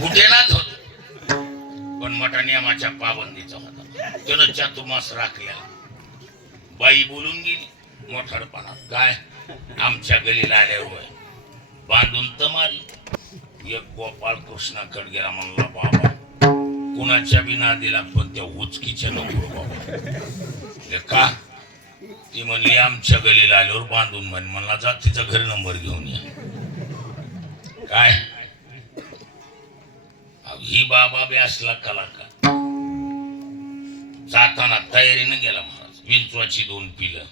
कुठेनाच होत. पण मोठा नियमाच्या पाबंदीचा होता. त्यानं चातुर्मास राखल्या. बाई बोलून गेली मोठारपणात काय? आमच्या गलीला आल्यावर बांधून तर मारली. एक गोपाळ कृष्णाकडे गेला म्हणला बाबा कुणाच्या बिना दिला पण त्या उचकीच्या नको हो बाबा. का? ती म्हणली आमच्या गलीला आल्यावर बांधून म्हण. म्हणला जा तिचा घर नंबर घेऊन ये. काय? ही बाबा बी असला कलाकार. जाताना तयारीनं गेला महाराज. विंचवाची दोन पिलं.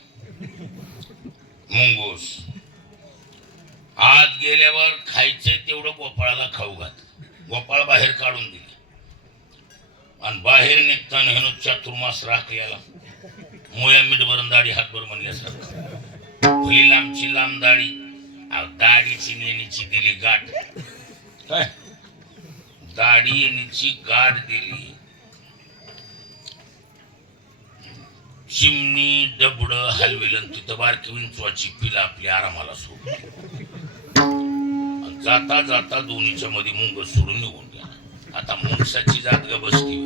मुंगूस. आत गेल्यावर खायचंय तेवढं गोपाळाला खाऊ घात. गोपाळ बाहेर काढून दिले. आणि बाहेर निघताना हेनो चातुर्मास राखल्याला मुळ्या मिठभरून दाढी हातभर म्हणल्यासारखं. फुली लांबची लांब दाढी. दाढीची नेणीची दिली गाठ. काय? दाढी येण्याची गाठ दिली. चिमणी डबड हलवेलन तिथं बारकी विंचवाची पिला आपली आरामाला सोडली जाता जाता दोन्हीच्या मध्ये मुंग सोडून निघून गेला. आता मुंगसाची जात ग बसती.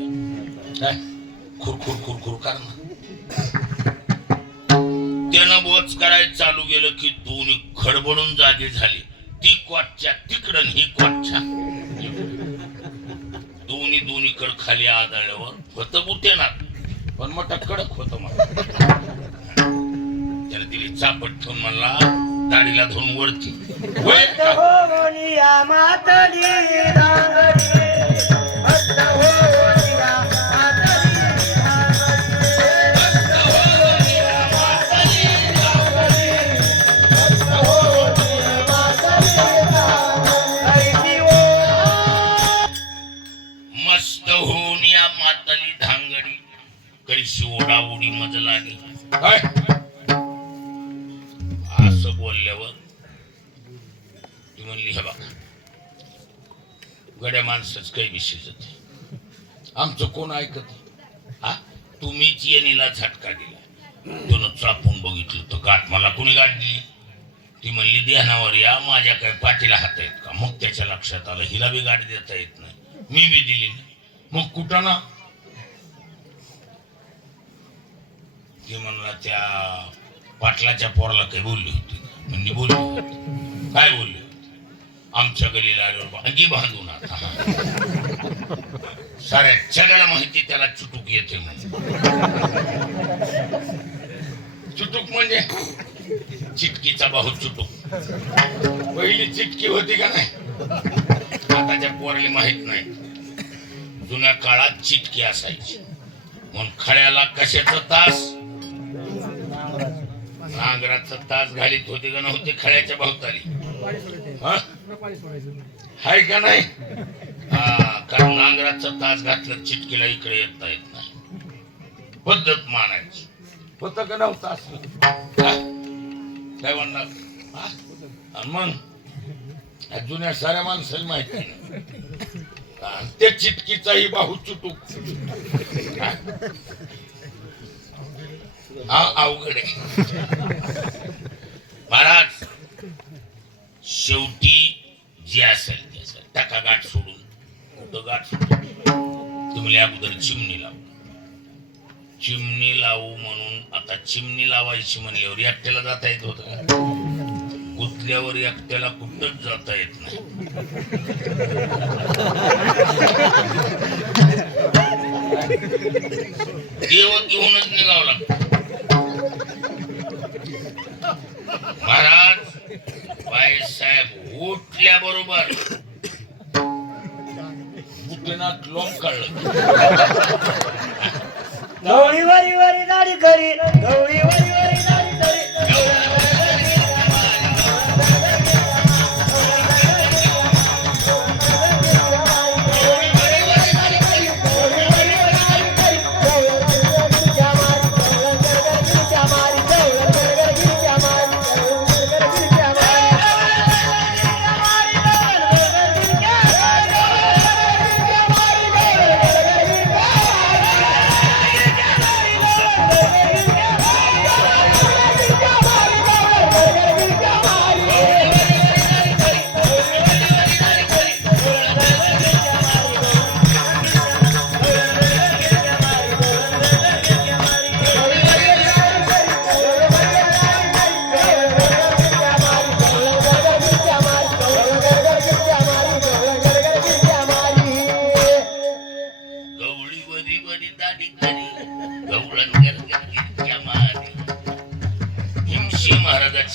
काय? खुरखुर खुरखुर करणार. त्यानं बोच करायला चालू गेलं की दोन्ही खडबडून जागे झाले. ती क्वाटच्या तिकडं ही क्वाटच्या. दोन्ही दोन्ही कड खाली आदळल्यावर होत बुटेनात. पण मग कडक होत मग त्याने दिली चापट ठेवून म्हणला दाढीला धरून वरती. गड्या माणसाच काही विषय जाते आमचं कोण ऐकत हा? तुम्हीच येणीला झटका दिला. दोन चापून बघितलं तर गाठ मला कोणी गाठ दिली? ती म्हणली ध्यानावर या माझ्या काय पाठीला हात आहेत का? मग त्याच्या लक्षात आलं हिला बी गाठ देता येत नाही. मी बी दिली नाही. मग कुठं ना? ती म्हणला त्या पाटलाच्या पोराला काही बोलली होती. म्हणजे बोलली. काय बोलली? आमच्या गलीला आल्यावर भांगी बांधून आता. साऱ्या जगाला माहिती त्याला चुटूक येते म्हणजे चुटूक म्हणजे चिटकीचा भाऊ चुटूक. पहिली चिटकी होती का नाही? आताच्या पोराला माहीत नाही. जुन्या काळात चिटकी असायची. म्हणून खड्याला कशाचा तास? नांगराचा तास घालीत होते का नव्हते खळ्याच्या भोवताली हा? हाय का नाही? हा कारण नांगराचा तास घातलं चिटकीला इकडे येता येत नाही. पद्धत मानायची. होतं का नव्हतं? काय म्हणणार? आणि मग? जुन्या साऱ्या माणसाला माहिती त्या चिटकीचाही बाहू चुटूक. हा? अवघड आहे. महाराज शेवटी जे असेल ते असेल. टाका गाठ सोडून कुठं गाठ सोडून तुम्ही अगोदर चिमणी लावू. चिमणी लावू म्हणून आता चिमणी लावायची म्हणल्यावर एकट्याला जाता येत होत का? एकट्याला कुठंच जाता येत नाही. देव घेऊनच निघावं लागतं. महाराज बाईसाहेब उठल्या बरोबर. बुटनात लोंब काढलं. गवळी दाढी करी गवळी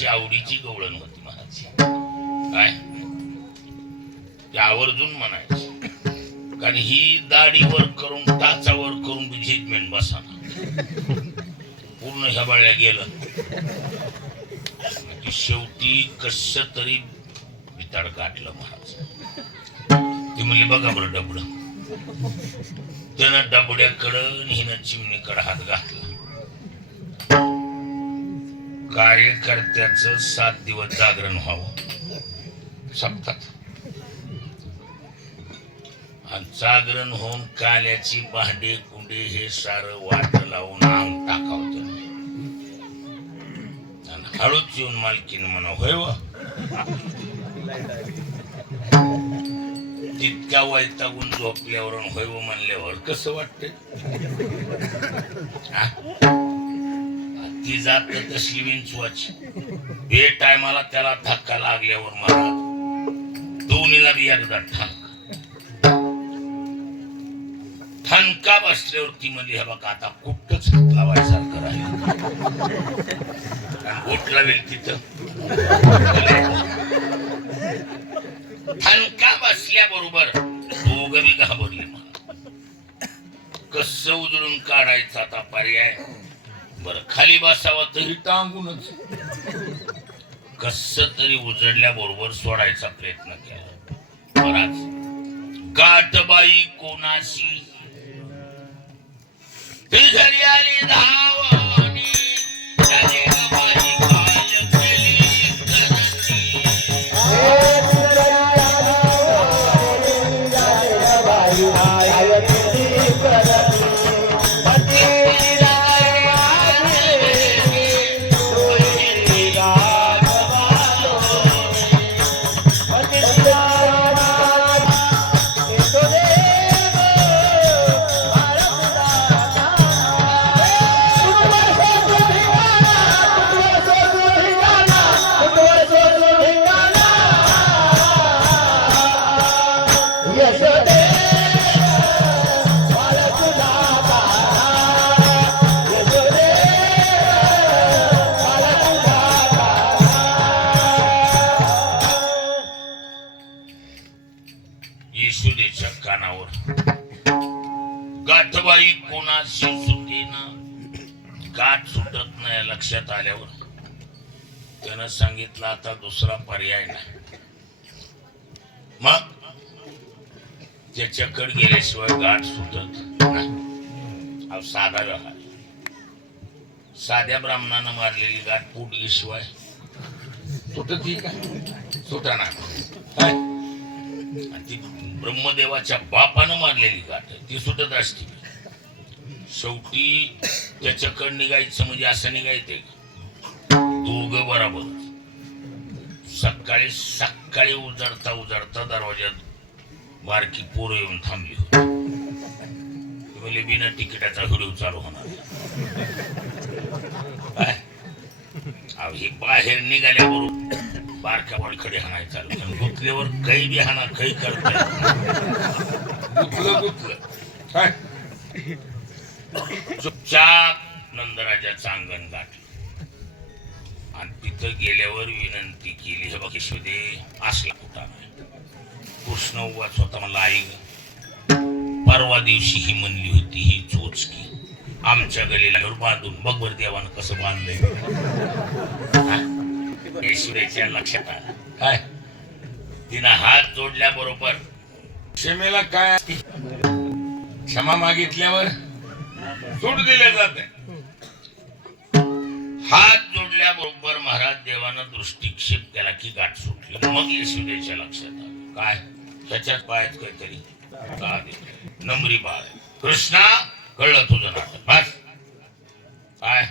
आवडीची गवळण होती माझी काय? आवर्जून म्हणायची. कारण ही दाढीवर करून टाचावर करून बिझिटमेंट बसाना पूर्ण हबाळ्या गेलं. म्हणजे शेवटी कस तरी विताड काढलं महाराज. ते म्हणले बघा बरं डबड. त्यानं डबड्याकडं हिनं चिमणीकडं हात घातला. कार्यकर्त्याचं सात दिवस जागरण व्हावं. सप्तात आणि जागरण होऊन काल्याची भांडे कुंडे हे सारं वाट लावून अंग टाकावत आणि हळूच येऊन मालकीनं म्हणा होय व. तितका वैतागून झोपल्यावर होय व म्हणल्यावर कसं वाटतंय? ती जात तसली विंचवाची हे टायमाला त्याला धक्का लागल्यावर मला दोन्हीला बी एकदा ठाक. ठणका बसल्यावर ती म्हणजे हे बघा आता कुठंच हात लावायसारखं राहील ओट लावेल तिथं. ठणका बसल्याबरोबर दोघ मी घाबरले मला. कस उजळून काढायचा आता पर्याय? बर खाली बसावं तरी. टांगूनच. कस तरी उजडल्याबरोबर सोडायचा प्रयत्न केला. गाठबाई कोणाशी? ती घरी आली धावणी येशुदेच्या कानावर. गाठबाई कोणाशी सुटेना गाठ सुटत नाही लक्षात आल्यावर. त्यानं सांगितलं आता दुसरा पर्याय नाही. मग? त्याच्याकडे गेल्याशिवाय गाठ सुटत नाही. साधा व्यवहार. साध्या ब्राह्मणानं मारलेली गाठ पोट शिवाय सुटत ही काय? सुटणार. ती ब्रह्मदेवाच्या बापानं मारलेली गाठ ती सुटत असते शेवटी त्याच्याकडे निघायचं म्हणजे असं निघायचंय दोघं बरोबर. सकाळी सकाळी उजाडता उजाडता दरवाज्यात बारकी पोरं येऊन थांबली होती. बिना तिकिटाचा व्हिडिओ चालू होणार अहो, हे बाहेर निघाल्याबरोबर बारक्या बळखडे हाणाय चालू आणि गुतल्यावर काही बी हाणा काही करता गुतलं गुतलं. काय? चुपचाप नंदराजाचं अंगण गाठलं. आणि तिथं गेल्यावर विनंती केली हे बघ दे असला कुठा कृष्ण उवाच होता मला आई परवा दिवशी ही म्हणली होती ही चोचकी. आमच्या गलीला घर बांधून बघ बर देवानं कसं बांधलंय. ईश्वरेच्या लक्षात आलं. काय? तिनं हात जोडल्याबरोबर क्षमेला काय क्षमा मागितल्यावर सूट दिले जात हात जोडल्याबरोबर महाराज देवानं दृष्टिक्षेप केला की गाठ सुटली. मग ईश्वरेच्या लक्षात आलं. काय? त्याच्यात पायात काहीतरी. नमरी बाळ कृष्णा कळलं तुझं नाटक बस. काय?